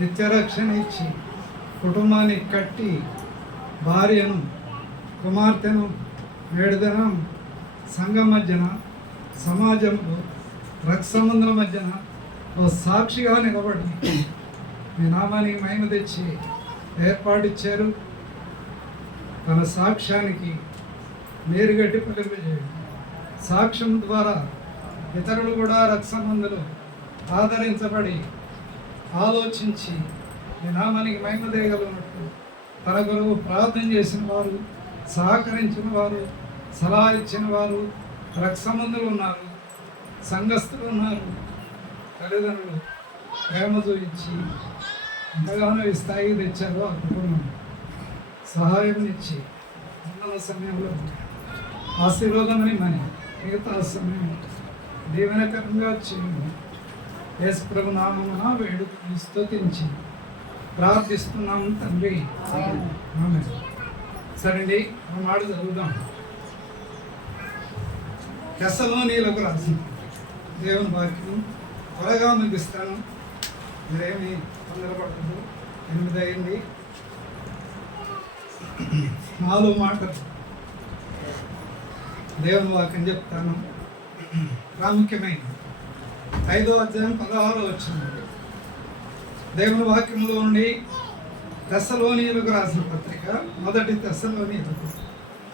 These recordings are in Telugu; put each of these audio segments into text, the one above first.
నిత్యరక్షణ ఇచ్చి కుటుంబాన్ని కట్టి భార్యను కుమార్తెను వేడుదనం సంఘం మధ్యన సమాజంలో రక్తసంబంధుల మధ్యన ఓ సాక్షిగా నిలబడి మీ నామానికి మహిమ తెచ్చి ఏర్పాటిచ్చారు. తన సాక్ష్యానికి నీరుగట్టి ఫలింపజేయండి. సాక్ష్యం ద్వారా ఇతరులు కూడా రక్తసంబంధులు ఆదరించబడి ఆలోచించి మీ నామానికి మహిమ తేయగలిగినట్టు తన కొరకు ప్రార్థన చేసిన వారు, సహకరించిన వారు, సలహా ఇచ్చిన వారు, రక్తసంబంధులు ఉన్నారు, సంఘస్థులు ఉన్నారు. తల్లిదండ్రులు ప్రేమ చూపించి ఎంతగానో ఈ స్థాయికి తెచ్చారో ఆ కుటుంబం సహాయం ఇచ్చి ఉన్న సమయంలో ఆశీర్వాదమని మని మిగతా సమయం దీవెనకరంగా చేయండి. యేసు ప్రభు నామమున వేడుకని స్తుతించి ప్రార్థిస్తున్నాము తండ్రి. ఆమేన్. సరేండి, ఒక మాట చదువుదాం. తెస్సలోనీయులకు రాసిన దేవుని వాక్యం త్వరగా ముగిస్తాను, మీరేమి తొందరపడదు. 8 అయింది. 4 మాటలు దేవుని వాక్యం చెప్తాను. ప్రాముఖ్యమైన 5వ అధ్యాయం 16వ వచనం దేవుని వాక్యంలో నుండి తెస్సలోనీయులకు రాసిన పత్రిక, మొదటి తెస్సలోనీయులకు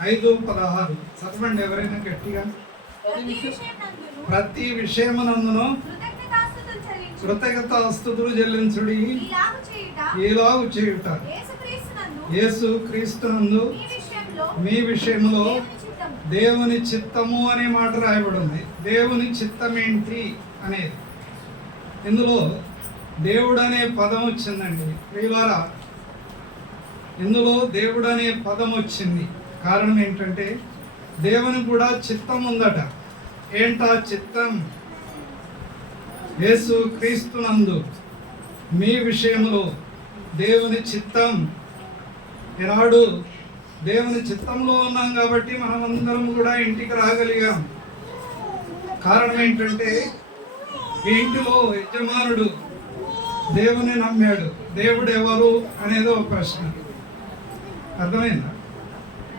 5:16 చదవండి ఎవరైనా గట్టిగా. ప్రతి విషయమునందును కృతజ్ఞతాస్తుతులు చెల్లించుడి, ఈలాగు చేయుట యేసు క్రీస్తునందు మీ విషయంలో దేవుని చిత్తము అనే మాట రాయబడింది. దేవుని చిత్తం ఏంటి అనేది ఇందులో దేవుడు అనే పదం వచ్చిందండి ప్రియులారా. ఇందులో దేవుడు అనే పదం వచ్చింది కారణం ఏంటంటే దేవుని కూడా చిత్తం ఉందట. ఏంటా చిత్తం? యేసు క్రీస్తునందు మీ విషయంలో దేవుని చిత్తం. ఈనాడు దేవుని చిత్తంలో ఉన్నాం కాబట్టి మనమందరం కూడా ఇంటికి రాగలిగాం. కారణం ఏంటంటే ఈ ఇంటిలో యజమానుడు దేవుని నమ్మాడు. దేవుడు ఎవరు అనేది ఒక ప్రశ్న. అర్థమైందా?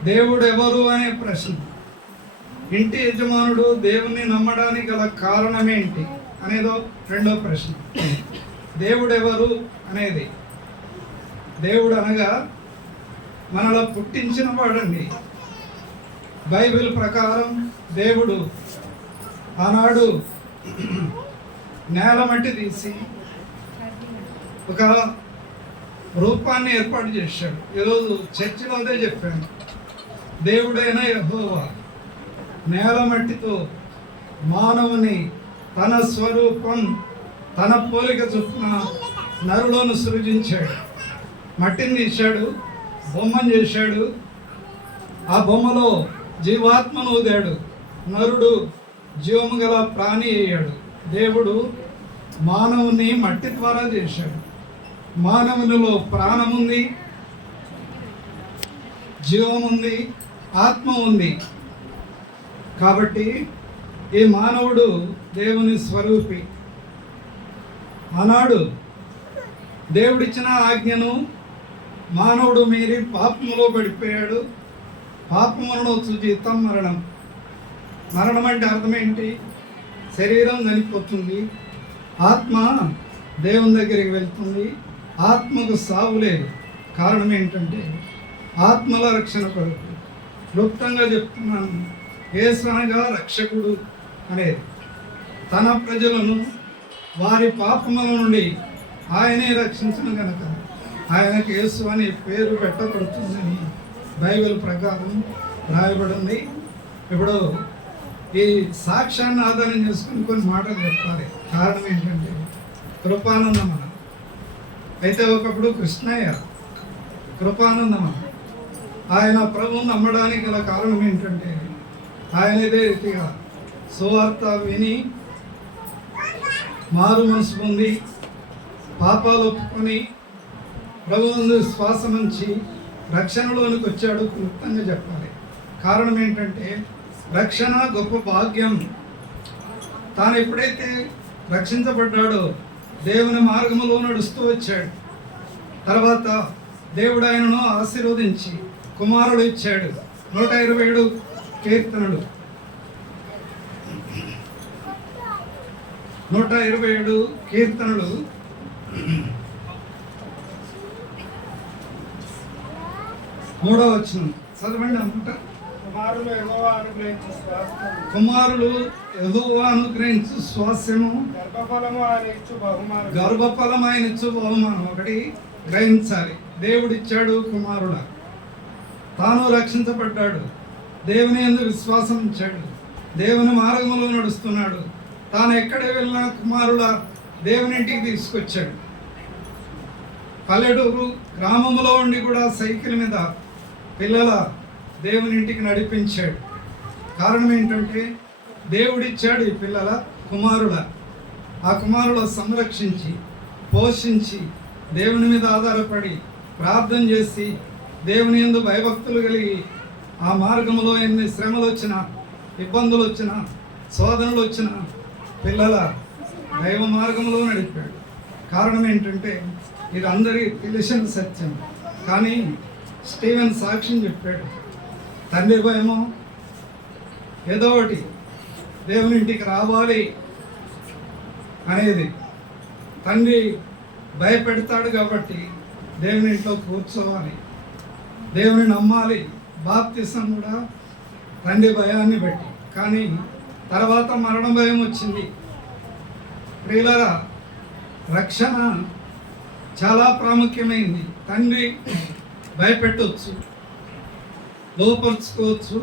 దేవుడు ఎవరు అనే ప్రశ్న. ఇంటి యజమానుడు దేవుని నమ్మడానికి గల కారణం ఏంటి అనేదో రెండో ప్రశ్న. దేవుడు ఎవరు అనేది, దేవుడు అనగా మనలో పుట్టించిన వాడండి. బైబిల్ ప్రకారం దేవుడు ఆనాడు నేల మట్టి తీసి ఒక రూపాన్ని ఏర్పాటు చేశాడు. ఈరోజు చర్చిలో అదే చెప్పాను. దేవుడైన యెహోవా నేల మట్టితో మానవుని తన స్వరూపం తన పోలిక చొప్పున నరులను సృజించాడు. మట్టిని తీశాడు, బొమ్మను చేశాడు. ఆ బొమ్మలో జీవాత్మను ఊదాడు. నరుడు జీవము గల ప్రాణి అయ్యాడు. దేవుడు మానవుని మట్టి ద్వారా చేశాడు. మానవునిలో ప్రాణం ఉంది, జీవం ఉంది, ఆత్మ ఉంది. కాబట్టి ఈ మానవుడు దేవుని స్వరూపి. ఆనాడు దేవుడిచ్చిన ఆజ్ఞను మానవుడు మీరి పాపములో పడిపోయాడు. పాపములను జీతం మరణం. మరణం అంటే అర్థం ఏంటి? శరీరం చనిపోతుంది, ఆత్మ దేవుని దగ్గరికి వెళ్తుంది. ఆత్మకు సావు లేదు. కారణం ఏంటంటే ఆత్మల రక్షణ కొరకు. క్లుప్తంగా చెప్తున్నాను, యేసు అనగా రక్షకుడు అనేది. తన ప్రజలను వారి పాపముల నుండి ఆయనే రక్షించను కనుక ఆయనకు యేసు అనే పేరు పెట్టబడుతుందని బైబిల్ ప్రకారం రాయబడింది. ఇప్పుడు ఈ సాక్ష్యాన్ని ఆధారం చేసుకుని కొన్ని మాటలు చెప్పాలి. కారణం ఏంటంటే కృపానందం అన్న. అయితే ఒకప్పుడు కృష్ణయ్య కృపానందం అన్న. ఆయన ప్రభువుని నమ్మడానికి గల కారణం ఏంటంటే ఆయన ఇదే రీతిగా సువార్త విని మారు మనసు పొంది పాపాలు ఒప్పుకొని ప్రభువుని విశ్వాసం ఉంచి రక్షణలోనికి వచ్చాడు. క్లుప్తంగా చెప్పాలి. కారణం ఏంటంటే రక్షణ గొప్ప భాగ్యం. తాను ఎప్పుడైతే రక్షించబడ్డాడో దేవుని మార్గములో నడుస్తూ వచ్చాడు. తర్వాత దేవుడు ఆయనను ఆశీర్వదించి కుమారుడు ఇచ్చాడు. 127 కీర్తనలు 127 కీర్తనలు 3వ వచనం చదవండి అన్నమాట. కుమారులు యెహోవా అనుగ్రహించు స్వాస్యము, గర్భఫలం ఆయన ఇచ్చు బహుమానం. ఒకటి గ్రహించాలి, దేవుడిచ్చాడు కుమారుడ, తాను రక్షించబడ్డాడు, దేవుని యందు విశ్వాసం ఉంచాడు, దేవుని మార్గంలో నడుస్తున్నాడు. తాను ఎక్కడ వెళ్ళినా కుమారుడ దేవుని ఇంటికి తీసుకొచ్చాడు. పల్లెటూరు గ్రామంలో ఉండి కూడా సైకిల్ మీద పిల్లల దేవుని ఇంటికి నడిపించాడు. కారణం ఏంటంటే దేవుడిచ్చాడు ఈ పిల్లల కుమారుల. ఆ కుమారుల సంరక్షించి పోషించి దేవుని మీద ఆధారపడి ప్రార్థన చేసి దేవుని యందు భయభక్తులు కలిగి ఆ మార్గంలో ఎన్ని శ్రమలు వచ్చినా, ఇబ్బందులు వచ్చినా, శోధనలు వచ్చినా పిల్లల దైవ మార్గంలో నడిపాడు. కారణం ఏంటంటే ఇది అందరికీ తెలిసిన సత్యం. కానీ స్టీవెన్ సాక్ష్యం చెప్పాడు. తండ్రి భయమో ఏదో ఒకటి దేవుని ఇంటికి రావాలి అనేది తండ్రి భయపెడతాడు కాబట్టి దేవుని ఇంట్లో కూర్చోవాలి, దేవుని నమ్మాలి. బాప్తిసం కూడా తండ్రి భయాన్ని బట్టి. కానీ తర్వాత మరణ భయం వచ్చింది. ప్రియులారా, రక్షణ చాలా ప్రాముఖ్యమైంది. తండ్రి భయపెట్టవచ్చు, లోపరుచుకోవచ్చు,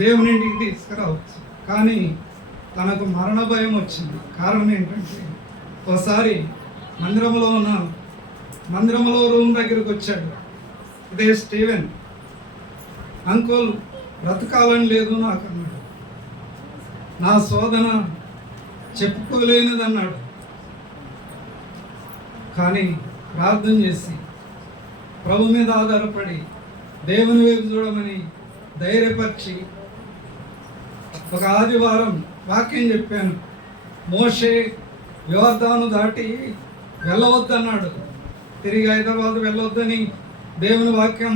దేవుని ఇంటికి తీసుకురావచ్చు. కానీ తనకు మరణ భయం వచ్చింది. కారణం ఏంటంటే ఒకసారి మందిరంలో రూమ్ దగ్గరికి వచ్చాడు. ఇదే స్టీవెన్, అంకుల్ బ్రతకాలని లేదు నాకు అన్నాడు. నా శోధన చెప్పుకోలేనిది అన్నాడు. కానీ ప్రార్థన చేసి ప్రభు మీద ఆధారపడి దేవుని వైపు చూడమని ధైర్యపరిచి ఒక ఆదివారం వాక్యం చెప్పాను. మోషే యోర్దాను దాటి వెళ్ళవద్దన్నాడు. తిరిగి హైదరాబాద్ వెళ్ళవద్దని దేవుని వాక్యం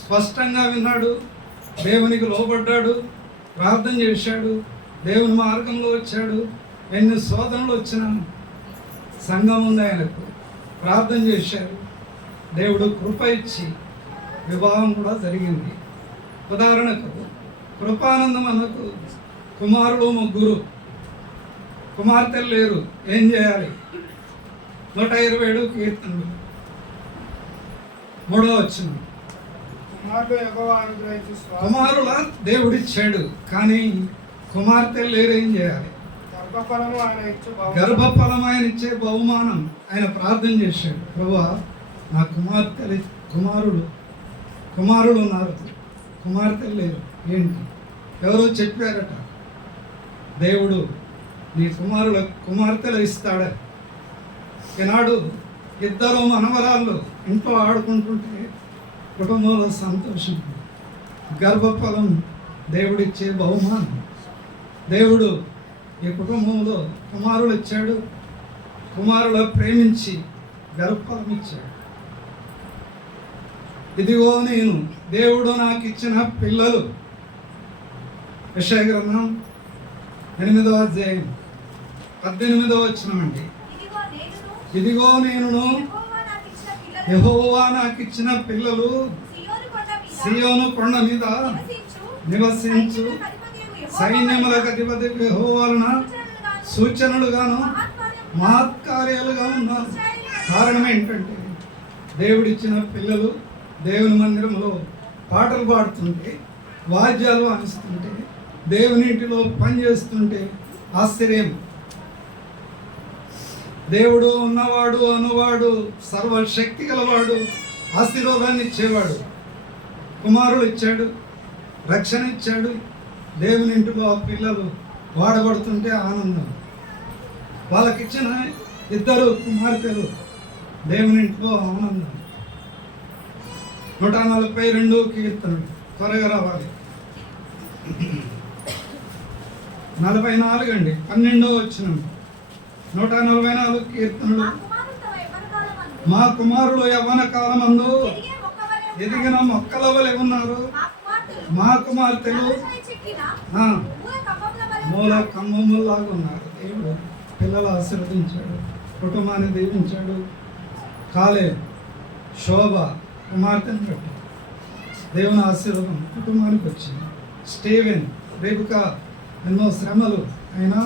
స్పష్టంగా విన్నాడు. దేవునికి లోబడ్డాడు, ప్రార్థన చేశాడు, దేవుని మార్గంలో వచ్చాడు. ఎన్ని శోధనలు వచ్చినా సంఘం ఉంది ఆయనకు, ప్రార్థన చేశారు. దేవుడు కృప ఇచ్చి వివాహం కూడా జరిగింది. ఉదాహరణకు కృపానందం అన్నకు కుమారుడు 3, కుమార్తెలు లేరు. ఏం చేయాలి? 127 కీర్తనలు 3వ వచనం. కుమారుల దేవుడిచ్చాడు, కానీ కుమార్తెలు లేరు. ఏం చేయాలి? గర్భఫలం ఆయన ఇచ్చే బహుమానం. ఆయన ప్రార్థన చేశాడు, ప్రభువా నా కుమారులు ఉన్నారు, కుమార్తెలు లేరు. ఏంటి? ఎవరో చెప్పారట, దేవుడు నీ కుమార్తెలు ఇస్తాడా. ఈనాడు 2 మనవరాళ్ళు ఇంట్లో ఆడుకుంటుంటే కుటుంబంలో సంతోషం. గర్భఫలం దేవుడిచ్చే బహుమానం. దేవుడు ఈ కుటుంబంలో కుమారులు ఇచ్చాడు. కుమారులు ప్రేమించి గర్భఫలం ఇచ్చాడు. ఇదిగో నేను, దేవుడు నాకు ఇచ్చిన పిల్లలు. యెషయా గ్రంథం 8వ అధ్యాయం 18వ వచనమండి. ఇదిగో నేను, యెహోవా నాకు ఇచ్చిన పిల్లలు సీయోను కొండ మీద నివసించు సైన్యములకు అధిపతి యెహోవాను సూచనలుగాను మహత్కార్యాలుగా ఉన్నారు. కారణం ఏంటంటే దేవుడిచ్చిన పిల్లలు దేవుని మందిరంలో పాటలు పాడుతుంటే, వాద్యాలు వాయిస్తుంటే, దేవుని ఇంటిలో పనిచేస్తుంటే ఆశ్చర్యం. దేవుడు ఉన్నవాడు, అనువాడు, సర్వశక్తి గలవాడు, ఆశీర్వాదాన్ని ఇచ్చేవాడు. కుమారులు ఇచ్చాడు, రక్షణ ఇచ్చాడు. దేవుని ఇంటిలో ఆ పిల్లలు వాడబడుతుంటే ఆనందం. వాళ్ళకిచ్చిన 2 కుమార్తెలు దేవుని ఇంట్లో ఆనందం. 142 కీర్తనలు త్వరగా రావాలి. 44 అండి, 12వ వచనం. 144 కీర్తనలు. మా కుమారులు యవ్వన కాలమందు ఎదిగిన మొక్కల వలె ఉన్నారు. మా కుమార్తెలు మూల కమ్మములాగా ఉన్నారు. దేవుడు పిల్లలు ఆశీర్వదించాడు, కుటుంబాన్ని దీవించాడు. కాలే శోభ కుమార్తెను పెట్టాడు. దేవుని ఆశీర్వాదం కుటుంబానికి వచ్చింది. స్టీవెన్ రేపుక ఎన్నో శ్రమలు అయినా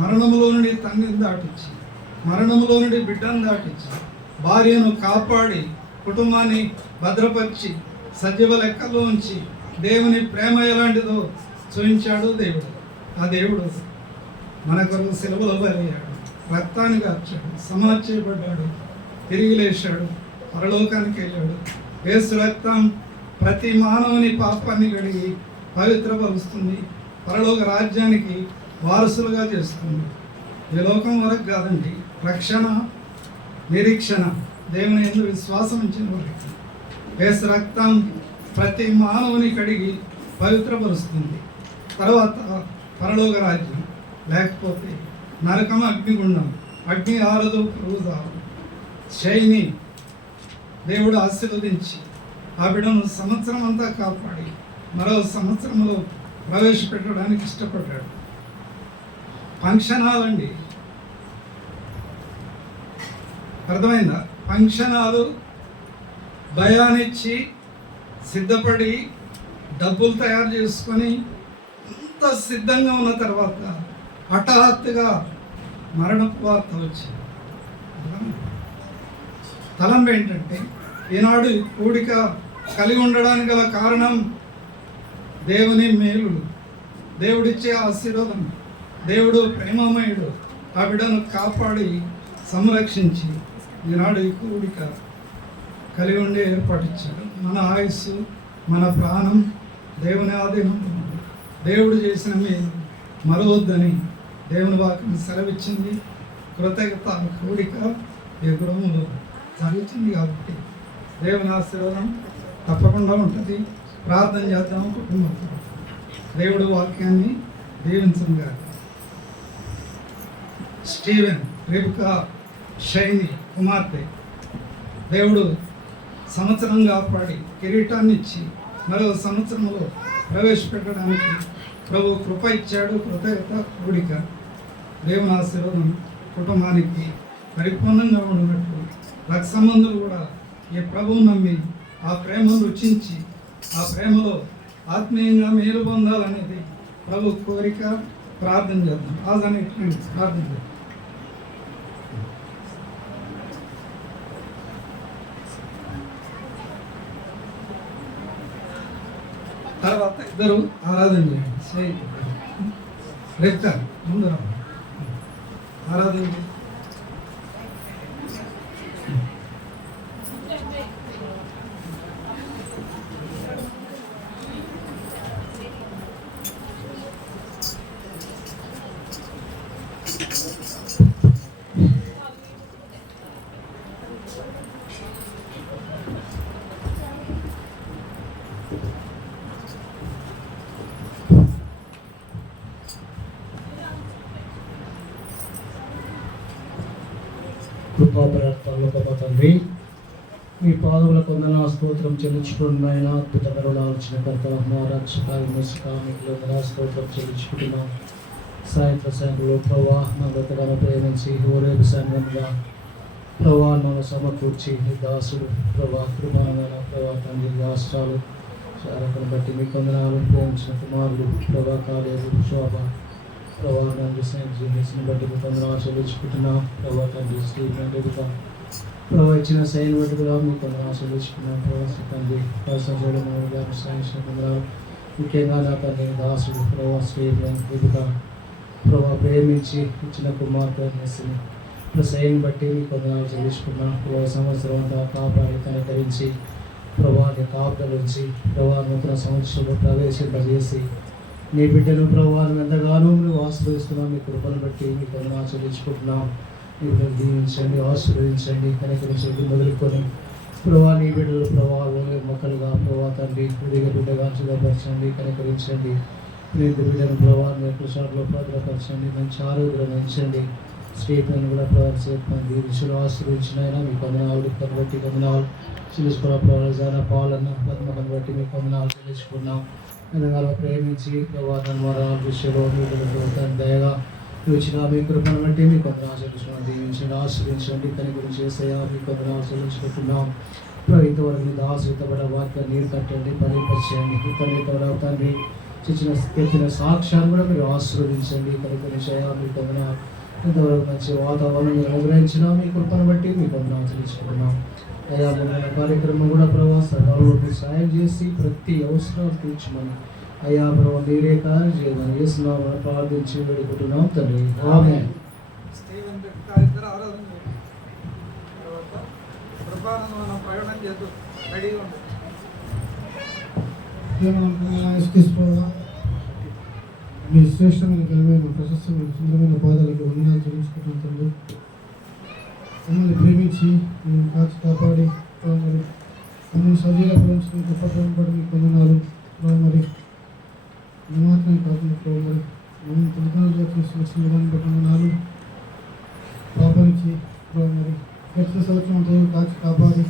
మరణములో నుండి తండ్రిని దాటించి, మరణములో నుండి బిడ్డను దాటించి, భార్యను కాపాడి కుటుంబాన్ని భద్రపరిచి సజీవ లెక్కల్లో ఉంచి దేవుని ప్రేమ ఎలాంటిదో చూపించాడు దేవుడు. ఆ దేవుడు మన కొరకు సిలువలో బలయ్యాడు, రక్తాన్ని కార్చాడు, సమాధి చేయబడ్డాడు, తిరిగి లేచాడు, పరలోకానికి వెళ్ళాడు. యేసు రక్తం ప్రతి మానవుని పాపాన్ని కడిగి పవిత్రపరుస్తుంది, పరలోక రాజ్యానికి వారసులుగా చేస్తుంది. ఈ లోకం వరకు కాదండి, రక్షణ నిరీక్షణ దేవుని యందు విశ్వాసం ఉంచిన వారికి యేసు రక్తం ప్రతి మానవుని కడిగి పవిత్రపరుస్తుంది. తర్వాత పరలోక రాజ్యం, లేకపోతే నరకం, అగ్నిగుండం, అగ్ని ఆరదు, పురుగు శైని దేవుడు ఆశీర్వదించి ఆ బిడ్డను సంవత్సరం అంతా కాపాడి మరో సంవత్సరంలో ప్రవేశపెట్టడానికి ఇష్టపడ్డాడు. ఫంక్షన్ హాల్ అండి, అర్థమైందా? ఫంక్షన్ హాలు భయాన్నిచ్చి సిద్ధపడి డబ్బులు తయారు చేసుకొని అంత సిద్ధంగా ఉన్న తర్వాత హఠాత్తుగా మరణపు వార్త వచ్చింది. తలంపు ఏంటంటే, ఈనాడు కూడిక కలిగి ఉండడానికి గల కారణం దేవుని మేలుడు, దేవుడిచ్చే ఆశీర్వాదం. దేవుడు ప్రేమమయుడు, ఆ బిడ్డను కాపాడి సంరక్షించి ఈనాడు ఈ కూడిక కలిగి ఉండే ఏర్పాటిచ్చాడు. మన ఆయుస్సు, మన ప్రాణం దేవుని ఆధీనం. దేవుడు చేసిన మేలు మరవద్దని దేవుని వాక్యం సెలవిచ్చింది. కృతజ్ఞత కూడిక ఈ గృహంలో జరుగుతుంది కాబట్టి దేవుని ఆశీర్వాదం తప్పకుండా ఉంటుంది. ప్రార్థన చేద్దాం కుటుంబంతో. దేవుడు వాక్యాన్ని దీవించగా. స్టీవెన్ రేపుకా షైని కుమార్తె దేవుడు సంవత్సరం కాపాడి కిరీటాన్ని ఇచ్చి మరో సంవత్సరంలో ప్రవేశపెట్టడానికి ప్రభు కృప ఇచ్చాడు. కృతజ్ఞత కూడిక దేవుని ఆశీర్వాదం కుటుంబానికి పరిపూర్ణంగా ఉన్నట్టు రక్త సంబంధులు కూడా ఈ ప్రభువు నమ్మి ఆ ప్రేమను రుచించి ఆ ప్రేమలో ఆత్మీయంగా మేలు పొందాలనేది ప్రభు కోరిక. ప్రార్థన చేద్దాం. ఆజాని ప్రార్థన చేద్దాం. తర్వాత ఇద్దరు ఆరాధన చేయండి. రేపు ముందు ఆరాధన చేయండి. కృపాపరార్థాలు గొప్ప తండ్రి, మీ పాదముల కొందన స్తోత్రం చెల్లించుకున్న అద్భుత కరుణాలోచన కర్త మా రక్షక మీకు స్తోత్రం చెల్లించుకుంటున్నాం. సాయంత్రం సాయంత్రంలో ప్రభా మా గతగాను ప్రేమించి ఊరేపు సంఘంగా ప్రభా నన్ను సమకూర్చి దాసుడు ప్రభా కృపాన ప్రభా తండ్రి రాష్ట్రాలు శారకను బట్టి మీ కొందనాలు ప్రేమించిన కుమారుడు ప్రభా కాలేదు శోభ ప్రభా తండ్రి సైన్స్ని బట్టి మీ కొందనాలు చెల్లించుకుంటున్నాం. ప్రభా తండ్రి స్టీవెన్ రేపుకా ప్రభా ఇచ్చిన సైన్ బట్టుగా మీ కొందనాలు చెల్లించుకున్నాం. ప్రభా తండ్రి చేయడం సైన్స్ కొందనాలు ముఖ్యంగా నా తండ్రి దాసుడు ప్రభా స్టీవెన్ రేపుకా ప్రభా ప్రేమించి ఇచ్చిన కుమార్తెని సైన్ బట్టి మీ కొందనాలు చెల్లించుకున్నాం. ప్రభా సంవత్సరం అంతా కాపాడి కనికరించి ప్రభాని కాపుదలించి ప్రభా నూతన సంవత్సరంలో ప్రవేశింపజేసి నీ బిడ్డలు ప్రభావం ఎంతగానో నువ్వు ఆశ్రయిస్తున్నాం. మీ కృపను బట్టి మీ కొందనాలు చెల్లించుకుంటున్నాం. మీ బిడ్డలు దీవించండి, ఆశీర్వదించండి, కనికరించండి మొదలుకొని ప్రభా నీ బిడ్డలు ప్రభావం మొక్కలుగా ప్రభా తండ్రి విడిగా బిడ్డగా సిద్ధపరచండి, కనికరించండి. మీ బిడ్డను ప్రభావం ప్రసారంలో భద్రపరచండి, మంచి ఆరోగ్యం ఉంచండి, స్టేట్మెంట్ కూడా ప్రవర్తించి దిశలో ఆశ్రయించినైనా మీ కొందనాలు బట్టి కొందనాలు తెలుసుకున్న ప్రవర్తన పాలన పద్మకను బట్టి మీ కొందనాలు తెలుసుకున్నాం. విధంగా ప్రేమించి ప్రభావం దృష్టిలో మీరు దయగా ఇచ్చిన మీ కృపను బట్టి మీ కొందనాలు తెలుసుకున్నాం. దీవించండి, ఆశ్రయించండి. తన గురించి చేసయా మీ కొందనాలు తెలుసుకుంటున్నాం. ఇంతవరకు మీ దాసుతబడ వాక్య నీరు కట్టండి, పరిపరిచేయండి. తండ్రి తోడ తండ్రి ఎత్తిన సాక్ష్యాన్ని కూడా మీరు ఆశీర్వదించండి. కనుక చేయాలి మీ కొందనాలు. ఇంతవరకు మంచి వాతావరణం మీరు అనుగ్రహించిన మీ కృపను బట్టి మీ కొందనాలు తెలుసుకున్నాం. అయా కార్యక్రమం కూడా ప్రభావం సాయం చేసి ప్రతి అవసరం తీర్చమని అయ్యా ప్రభావం మీరే కార్యం చేయమని వేస్తున్నామని ప్రార్థించి వేడుకుంటున్నాం తండ్రి. ఆమేన్. మీ శ్రేష్టమైన ఘనమైన ప్రశస్తమైన సుందరమైన పాదాలకు వందనాలు చెల్లించుకుంటున్నాం తండ్రి. మమ్మల్ని ప్రేమించి మేము కాచి కాపాడి మరి మమ్మల్ని సజీవపరించిన గొప్ప ప్రేమపడి మీకు వందనాలు. మరి ఈ మాత్రమే కాకుండా మరి మమ్మల్ని తల్లిదండ్రులుగా తీసుకొచ్చిన విధానం బట్టి వందనాలు. పాపానికి మరి గత సంవత్సరం అంతా కాచి కాపాడి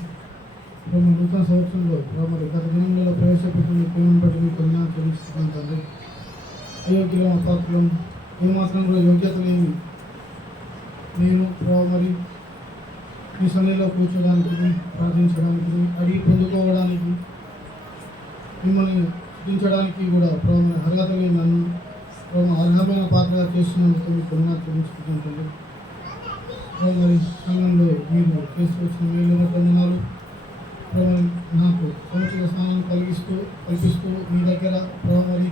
నూతన సంవత్సరంలో మరి గత దినంలో ప్రవేశపెట్టిన ప్రేమను బట్టి మీకు వందనాలు చెల్లించుకుంటున్నాం తండ్రి. అయోగ్యులం అపాత్రం ఏమాత్రం కూడా యోగ్యత లేని నేను మరి మీ సన్నిధిలో కూర్చోడానికి ప్రార్థించడానికి అడిగి పొందుకోవడానికి మిమ్మల్ని స్థుతించడానికి కూడా అర్హత లేని నన్ను అర్హమైన పాత్రగా చేస్తున్నందుకు మీకు వందనాలు చెల్లించుకుంటుంటుంది. మరి సంఘంలో మీరు చేసుకొచ్చిన మేలు వందనాలు. నాకు సముచిత స్నానాన్ని కల్పిస్తూ మీ దగ్గర మరి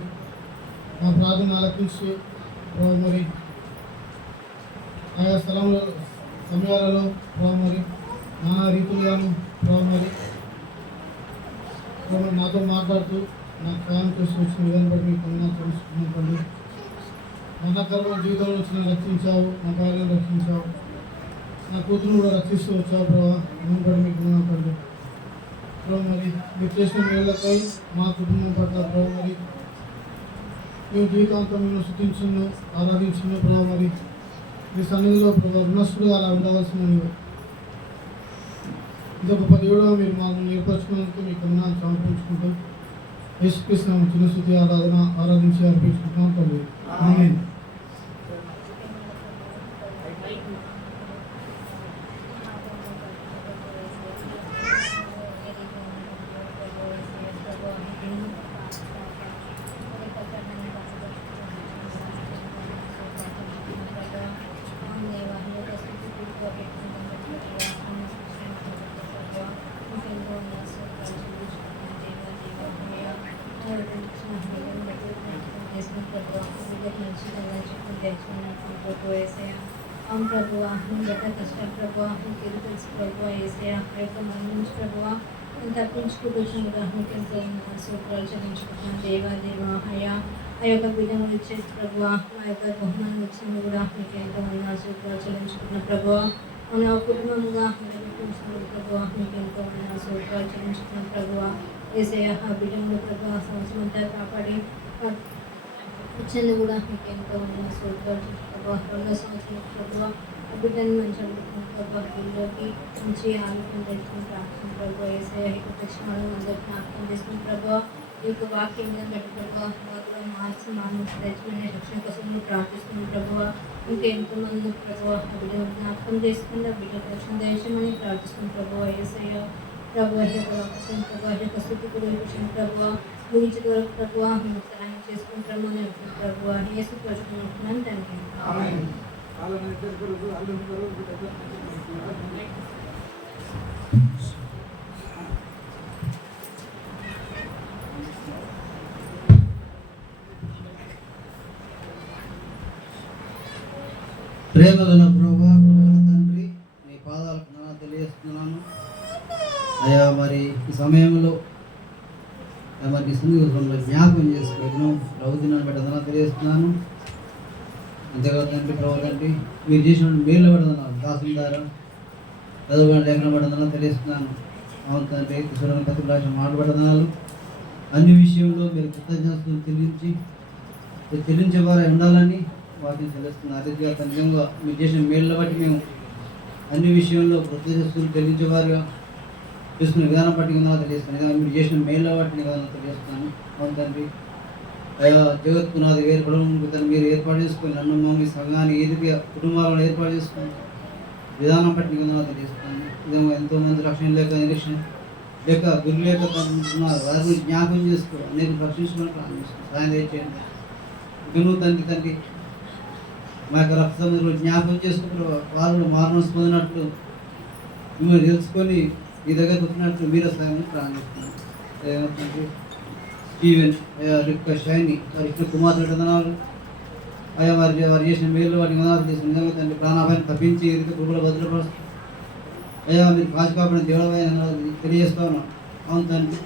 మా ప్రార్థన ఆలకించి మరి ఆయా సమయాలలో మరి నానా రీతులుగాను మరి నాతో మాట్లాడుతూ నాకు సహాయం చేసి వచ్చిన విధానం బట్టి మీకు వందనాలు తెలుసుకున్నాను. మహాకరమైన జీవితంలో వచ్చిన రక్షించావు, నా భార్యను రక్షించావు, నా కూతురు కూడా రక్షిస్తూ వచ్చావు ప్రభావ. నేను బట్టి మీకు వందనాలు. మరి మీరు చేసిన మేళ్ళపై మా కుటుంబం పట్ల మరి మేము జీవితాంతం మేము స్థుతించును ఆరాధించును ప్రభావ. మరి మీ సన్నిధిలో ప్రభావ రుణస్తుడు అలా ఉండవలసిన ఇది ఒక దేవుడు మీరు మమ్మల్ని ఏర్పరచుకున్నందుకు మీకు వందనాలు సమర్పించుకుంటూ యేసుక్రీస్తు చిన్న స్తుతి ఆరాధించి అర్పించుకుంటున్నాం తండ్రి. ఆమేన్. అవును ప్రభువా, నువ్వు గడ్డ కష్టం ప్రభువా, నీకు తెలుసు ప్రభువా. ఏసయ్యా ఆ యొక్క మన నుంచి ప్రభువా నేను తప్పించుకుంటున్నాను. నీకు ఎంతో సూత్రాలు చెల్లించుకుంటున్నాను దేవా. అయ్యా ఆ యొక్క బిడ్డను ఇచ్చేసి ప్రభువా, ఆ యొక్క బహుమానం ఇచ్చింది కూడా నీకు ఎంతో సూత్రాలు చెల్లించుకుంటున్నా ప్రభువా. మన కుటుంబంగా ప్రభువా నీకు ఎంతో సూత్రాలు చెల్లించుకున్నాను ప్రభువా. ఏసయ్యా ఆ బిడ్డను ప్రభువా సంవత్సరం అంతా కాపాడి ఇచ్చింది కూడా మీకు ఎంతో సూత్రాలు ప్రభువా. 2వ సంవత్సరం ప్రభువా ఆ బిడ్డని మంచి అనుకుంటున్నాను ప్రభువా. బిడ్డకి మంచి ఆలోచన తెచ్చుకుని ప్రార్థన ప్రభువా. ఏసయ్యా ఈ ప్రత్యక్షణాలను అందరూ జ్ఞాపకం చేసుకుని ప్రభువా ఈ యొక్క వాక్యం మీద బట్టి ప్రభువా కూడా మార్చి మానసిక తెచ్చుకునే రక్షణ కోసం నువ్వు ప్రార్థిస్తున్నాను ప్రభువా. ఇంకా ఎంతోమంది ప్రభువా ఆ బిడ్డను జ్ఞాపకం చేసుకుని ఆ బిడ్డకు రక్షణ దేశమని ప్రార్థిస్తున్నాను ప్రభువా. ఏసయ్యా ప్రభువా ప్రభా యొక్క స్థితి కూడా విషయం ప్రభువా ముగించే వరకు ప్రభువా మేము సహాయం చేసుకుంటామని అంటున్నాను ప్రభువా. యేసు ప్రచుకుంటున్నాను తండ్రి. ప్రేమగల ప్రభువా, తండ్రి నీ పాదాలకు నా తెలియజేస్తున్నాను అయ్యా. మరి ఈ సమయంలో మరి సుందరంలో జ్ఞాపకం చేసుకోను ప్రభుత్వాన్ని బట్టి అదనా తెలియజేస్తున్నాను. అంతేకాదు తండ్రి ప్రభు తండ్రి మీరు చేసిన మేలు పడదన్నారు దాసుల ద్వారా చదువు లేఖన పడదనా తెలియజేస్తున్నాను. అవును తండ్రి కృష్ణ ప్రతి రాష్ట్రం మాట్లాడదనాలు అన్ని విషయంలో మీరు కృతజ్ఞతలు చెల్లించేవారు ఉండాలని వాక్యం తెలుస్తుంది. ఆ రీతిగా నిజంగా మీరు చేసిన మేళ్ళ బట్టి మేము అన్ని విషయంలో కృతజ్ఞతలు చెల్లించేవారుగా చేసుకునే విధానం బట్టి వందనాలు తెలియజేస్తాను. మీరు చేసిన మేళ్ళ బట్టి వందనాలు తెలియజేస్తున్నాను. అవును తండ్రి, అయా జగత్ పునాది ఏర్పడడం మీరు ఏర్పాటు చేసుకొని నన్ను మమ్మల్ని సంఘాన్ని ఏ రీతిగా కుటుంబాలను ఏర్పాటు చేసుకుని విధానం బట్టి వందనాలు తెలియజేస్తాను. విధంగా ఎంతోమంది రక్షణ లేక నిరీక్షణ లేక గురి లేక ఉన్నారు. వారిని జ్ఞాపకం చేసుకో, అనేక రక్షించుకుని ప్రారంభిస్తాను. సాయం దయచేయండి. ఇకను తండ్రి మా యొక్క రక్తంలో జ్ఞాపకం చేసుకుంటూ వాళ్ళు మారణం పొందినట్లు మిమ్మల్ని తెలుసుకొని మీ దగ్గరకు వచ్చినట్లు మీరు సాయం ప్రారంభిస్తున్నాను. తండ్రి స్టీవెన్ రిక్క షైని వారి ఇచ్చిన కుమార్తె వందనాలు. అయ్యా వారు చేసిన మేలు వాటిని వందనాలు చేసిన నిజంగా తండ్రి ప్రాణాపాయం తప్పించి ఈ రీతి కృపలో భద్రపరుస్తూ అయ్యా మీరు కాచుకోబడిన దేవుడమైన తెలియజేస్తా ఉన్నాం. అవును తండ్రి,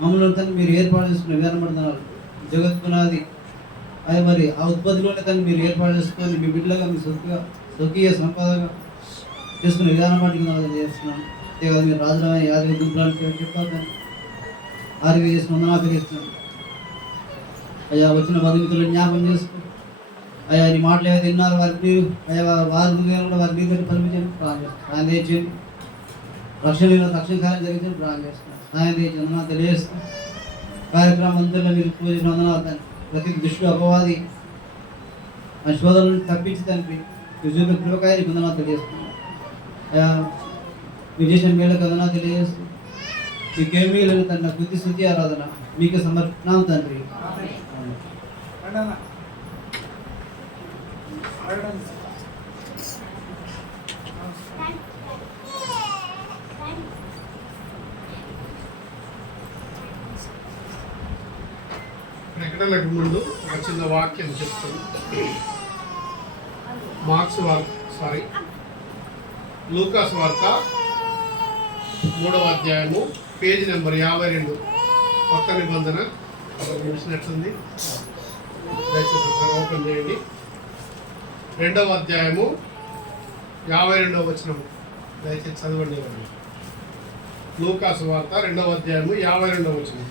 మమ్మల్ని తండ్రి మీరు ఏర్పాటు చేసుకున్న వేరపడుతున్నారు జగత్తున్నది. అయ్యా మరి ఆ ఉత్పత్తిలోనే తండ్రి మీరు ఏర్పాటు చేసుకొని మీ బిడ్డలుగా మీ స్వకీయ సంపదగా చేసుకునే విధానం బట్టి తెలియజేస్తున్నాను. అంతేకాదు మీరు రాజులమైన యాదగిరి గుంపులను చెప్పాలి ఆరోగ్య చేసిన వందనాలు తెలియజేస్తున్నాను. అయ్యా వచ్చిన మధుమితులను జ్ఞాపం చేసుకుని అయ్యా నీ మాటలు ఏవైతే విన్నారు వారికి అయ్యా వారి హృదయాలు కూడా వారి నీరు కల్పించండి, సాయం తెచ్చేయండి. రక్షణ కార్యం జరిగించండి, ప్రాణం చేస్తున్నాను. సాయం తెచ్చి వందనాలు తెలియజేస్తాం. కార్యక్రమం అందరిలో మీరు పూజించిన వందనాలు ప్రతి దుష్టు అపవాది ఆ శోధనను తప్పించి తండ్రి మీరు చూపిన కృపకాయని వందనాలు తెలియజేస్తున్నాను. అయ్యా మీరు చేసిన మేళకు వందనాలు తెలియజేస్తూ మీకేమీ లేదు తండ్రి, నా బుద్ధి శుద్ధి ఆరాధన మీకు సమర్పణం తండ్రి. ప్రకటనకు ముందు ఒక చిన్న వాక్యం చెప్తాను. లూకాసు వార్త 3వ అధ్యాయము పేజీ నెంబర్ 52 కొత్త నిబంధన. ఒక నిమిషినట్లుంది, దయచేసి ఓపెన్ చేయండి. 2వ అధ్యాయము 52వ వచనము దయచేసి చదవండి. లూకాసు వార్త 2వ అధ్యాయము 52వ వచనం.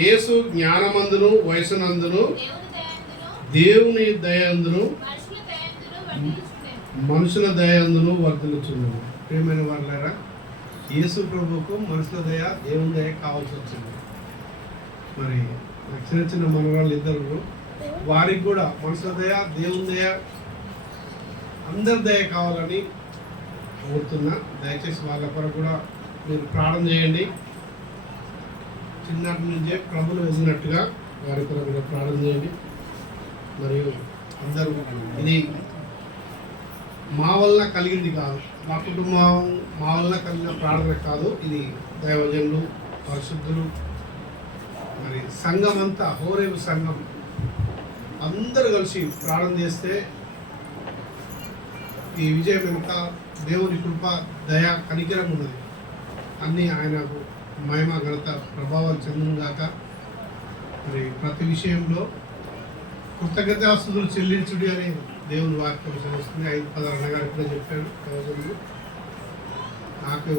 యేసు జ్ఞానమందును వయసునందును దేవుని దయందును మనుషుల దయందును వర్ధిల్లుచున్నాను. ప్రియమైన వాళ్ళారా, యేసు ప్రభువుకు మనుషుల దయ దేవుని దయ కావాల్సి వచ్చింది. మరి చిన్న చిన్న మనవాళ్ళు ఇద్దరు, వారికి కూడా మనుషుల దయ దేవుని దయ అందరి దయ కావాలని కోరుతున్నా. దయచేసి వాళ్ళ కొరకు కూడా మీరు ప్రార్థన చేయండి. చిన్నటి నుంచే ప్రభులు వెళ్ళినట్టుగా వారి కొరకు ప్రార్థన చేయండి. మరియు అందరూ ఇది మా వల్ల కలిగింది కాదు, మా కుటుంబం మా వల్ల కలిగిన ప్రార్థన కాదు. ఇది దైవజనులు, పరిశుద్ధులు, మరి సంఘం అంతా, హోరేవు సంఘం అందరూ కలిసి ప్రార్థన చేస్తే ఈ విజయం వెనుక దేవుని కృప, దయ, కనికరం ఉన్నది. అన్నీ ఆయనకు మహిమ, ఘనత, ప్రభావాలు చెందుగాక. మరి ప్రతి విషయంలో కృతజ్ఞతాస్తుతులు చెల్లించుడి అని దేవుని వాక్యం వస్తుంది. 5:16 అన్నగారు కూడా చెప్పాడు. రోజులు నాకు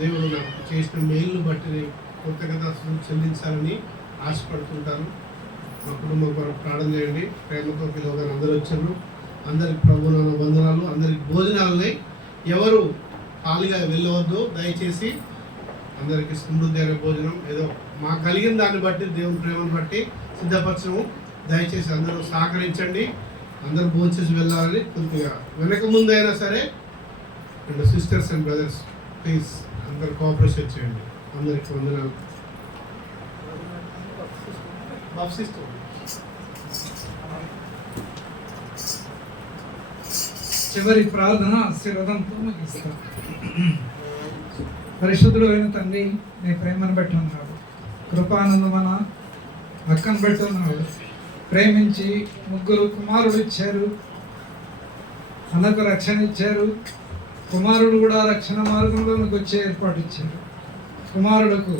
దేవుడు నాకు చేసిన మేలును బట్టి కృతజ్ఞతాస్తుతులు చెల్లించాలని ఆశపడుతుంటాను. మా కుటుంబం కొరకు ప్రార్థన చేయండి. ప్రేమతో పిలువగానే అందరూ వచ్చారు. అందరికి ప్రభునామ వందనాలు. అందరికి భోజనాలని ఎవరు ఖాళీగా వెళ్ళవద్దు. దయచేసి అందరికీ సమృద్ధి అనే భోజనం ఏదో మాకు కలిగిన దాన్ని బట్టి, దేవుని ప్రేమను బట్టి సిద్ధపరచము. దయచేసి అందరూ సహకరించండి. అందరూ భోంచేసి వెళ్ళాలని కొద్దిగా వెనక ముందైనా సరే సిస్టర్స్ అండ్ బ్రదర్స్ ప్లీజ్ అందరు కోఆపరేషన్ చేయండి. అందరికీ వందనాలు. చివరి ప్రార్థన ఆశీర్వాదంతో ముగిస్తాం. పరిశుద్ధుడు అయిన తండ్రి, నీ ప్రేమను బట్టి ఉన్నాడు, కృపానందమన అక్కను బట్టి ఉన్నాడు. ప్రేమించి 3 కుమారుడు ఇచ్చారు, అన్నకు రక్షణ ఇచ్చారు. కుమారుడు కూడా రక్షణ మార్గంలోనికి వచ్చే ఏర్పాటు ఇచ్చారు. కుమారులకు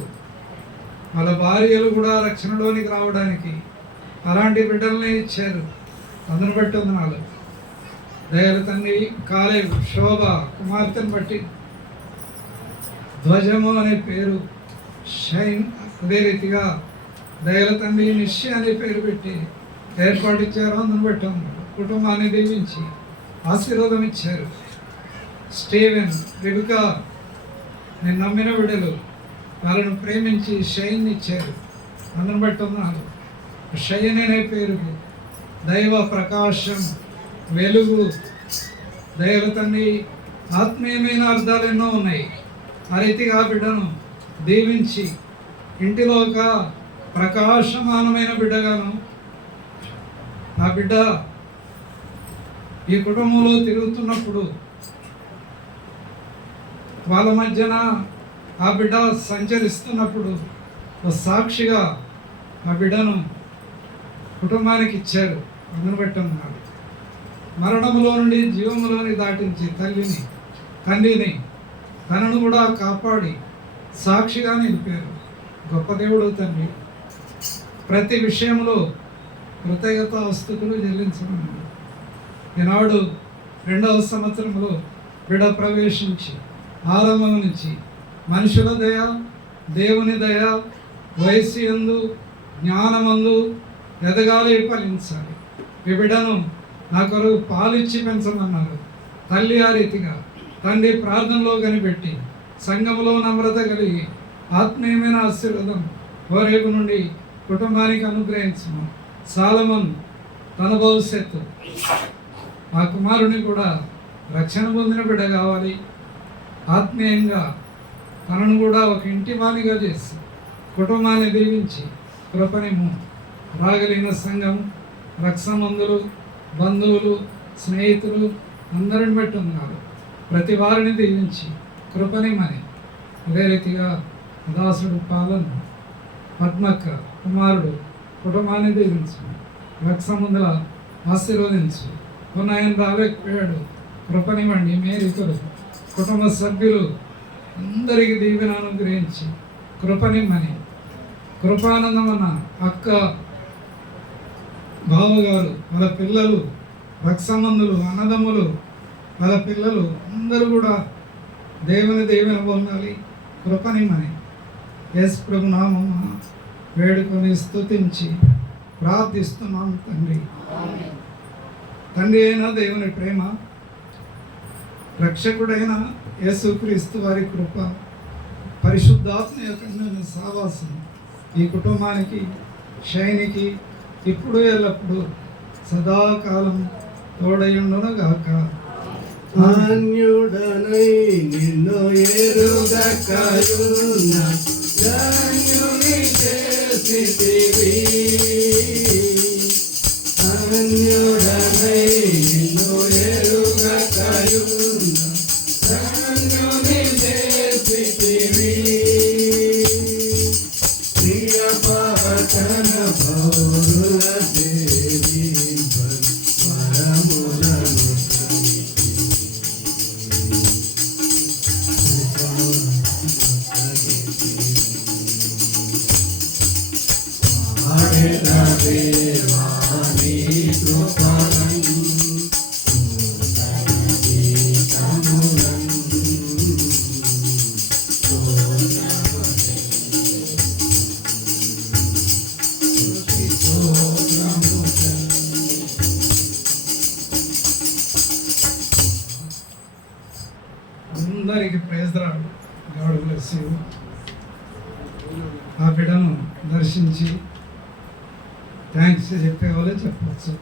వాళ్ళ భార్యలు కూడా రక్షణలోనికి రావడానికి అలాంటి బిడ్డలనే ఇచ్చారు. అందును బట్టి వందనాలు. దయలు తండ్రి, కాలేబు, శోభ కుమార్తెను బట్టి ధ్వజము అనే పేరు, షైన్ అదే రీతిగా దయల తండ్రి నిశ్చయ అనే పేరు పెట్టి ఏర్పాటు ఇచ్చారు. అందును బట్టి ఉన్నారు. కుటుంబాన్ని దీవించి ఆశీర్వాదం ఇచ్చారు. స్టీవెన్, రిబికా, నేను నమ్మిన బిడ్డలు వాళ్ళను ప్రేమించి షైన్ ఇచ్చారు. అందును బట్టి ఉన్నారు. షైన్ అనే పేరుకు దైవ ప్రకాశం, వెలుగు, దయల తండ్రి ఆత్మీయమైన అర్థాలు ఎన్నో ఉన్నాయి. ఆ రీతిగా బిడ్డను దీవించి ఇంటిలో ఒక ప్రకాశమానమైన బిడ్డగాను ఆ బిడ్డ ఈ కుటుంబంలో తిరుగుతున్నప్పుడు వాళ్ళ మధ్యన ఆ బిడ్డ సంచరిస్తున్నప్పుడు ఒక సాక్షిగా ఆ బిడ్డను కుటుంబానికి ఇచ్చారు. అందును బట్టి ఉన్నాడు. మరణములో నుండి జీవములోని దాటించి తల్లిని, తండ్రిని, తనను కూడా కాపాడి సాక్షిగా నిలిపారు. గొప్ప దేవుడు తండ్రి. ప్రతి విషయంలో కృతజ్ఞతాస్తుతులు చెల్లించమన్నాడు. ఈనాడు 2వ సంవత్సరంలో బిడ్డ ప్రవేశించి ఆరంభం నుంచి మనుషుల దయ, దేవుని దయ, వయస్సు యందు, జ్ఞానమందు ఎదగాలి, ఫలించాలి. ఈ బిడ్డను నా కొరకు పాలిచ్చి పెంచమన్నారు. తల్లి ఆ రీతిగా తండ్రి ప్రార్థనలో కనిపెట్టి సంఘంలో నమ్రత కలిగి ఆత్మీయమైన ఆశీర్వాదం ఓరేపు నుండి కుటుంబానికి అనుగ్రహించము. సాలమన్ తన భవిష్యత్తు ఆ కుమారుని కూడా రక్షణ పొందిన బిడ్డ కావాలి. ఆత్మీయంగా తనను కూడా ఒక ఇంటి వాణిగా చేసి కుటుంబాన్ని దీవించి కృపనిమ్ము. రాగలిగిన సంఘం, రక్షమందులు, బంధువులు, స్నేహితులు అందరిని బట్టి ఉన్నారు. ప్రతి వారిని దీవించి కృపనిమ్మని. అదే రీతిగా దాసుడు పాలన, పద్మక్క కుమారుడు కుటుంబాన్ని దీవించు. రక్షమందుల ఆశీర్వదించు. ఆయన రాలేకపోయాడు, కృపనివ్వండి. మేరీకులు కుటుంబ సభ్యులు అందరికీ దీవెన అనుగ్రహించి కృపనిమ్మని. కృపానందమన్న అక్క, బావగారు, వాళ్ళ పిల్లలు, రక్షమందులు, అన్నదమ్ములు, వాళ్ళ పిల్లలు అందరూ కూడా దేవుని దీవెన పొందాలి. కృపనిమ్మని యేసు ప్రభు నామమున వేడుకొని స్తుతించి ప్రార్థిస్తున్నాం తండ్రి. తండ్రి అయిన దేవుని ప్రేమ, రక్షకుడైన యేసుక్రీస్తు వారి కృప, పరిశుద్ధాత్మ యొక్క అన్యోన్య సావాసం ఈ కుటుంబానికి, షైనికి ఇప్పుడు ఎల్లప్పుడు సదాకాలం తోడయుండును గాక. అన్యుడనై నిన్ను ఎరుగకయున్న ధన్యుని చేసితివి. అన్యుడనై నిన్ను ఎరుగకయున్న ధన్యుని చేసితివి. ప్రియ పవచన పౌరుల దేవి వరములను అందరికి ప్రైజ్ రాడు. God bless you. ఆ బిడ్డను దర్శించి థ్యాంక్స్ చెప్పే వాళ్ళే చెప్పవచ్చు,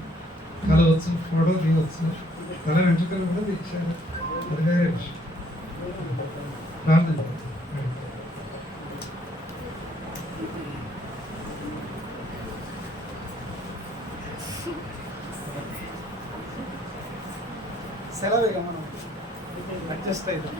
కలవచ్చు, ఫోటో తీయవచ్చు. తల వెంట్రుకలు కూడా తీర్చారు. అది వేరే విషయం. ప్రార్థన. సెలవుగా మనం అడ్జస్ట్ అవుతాం.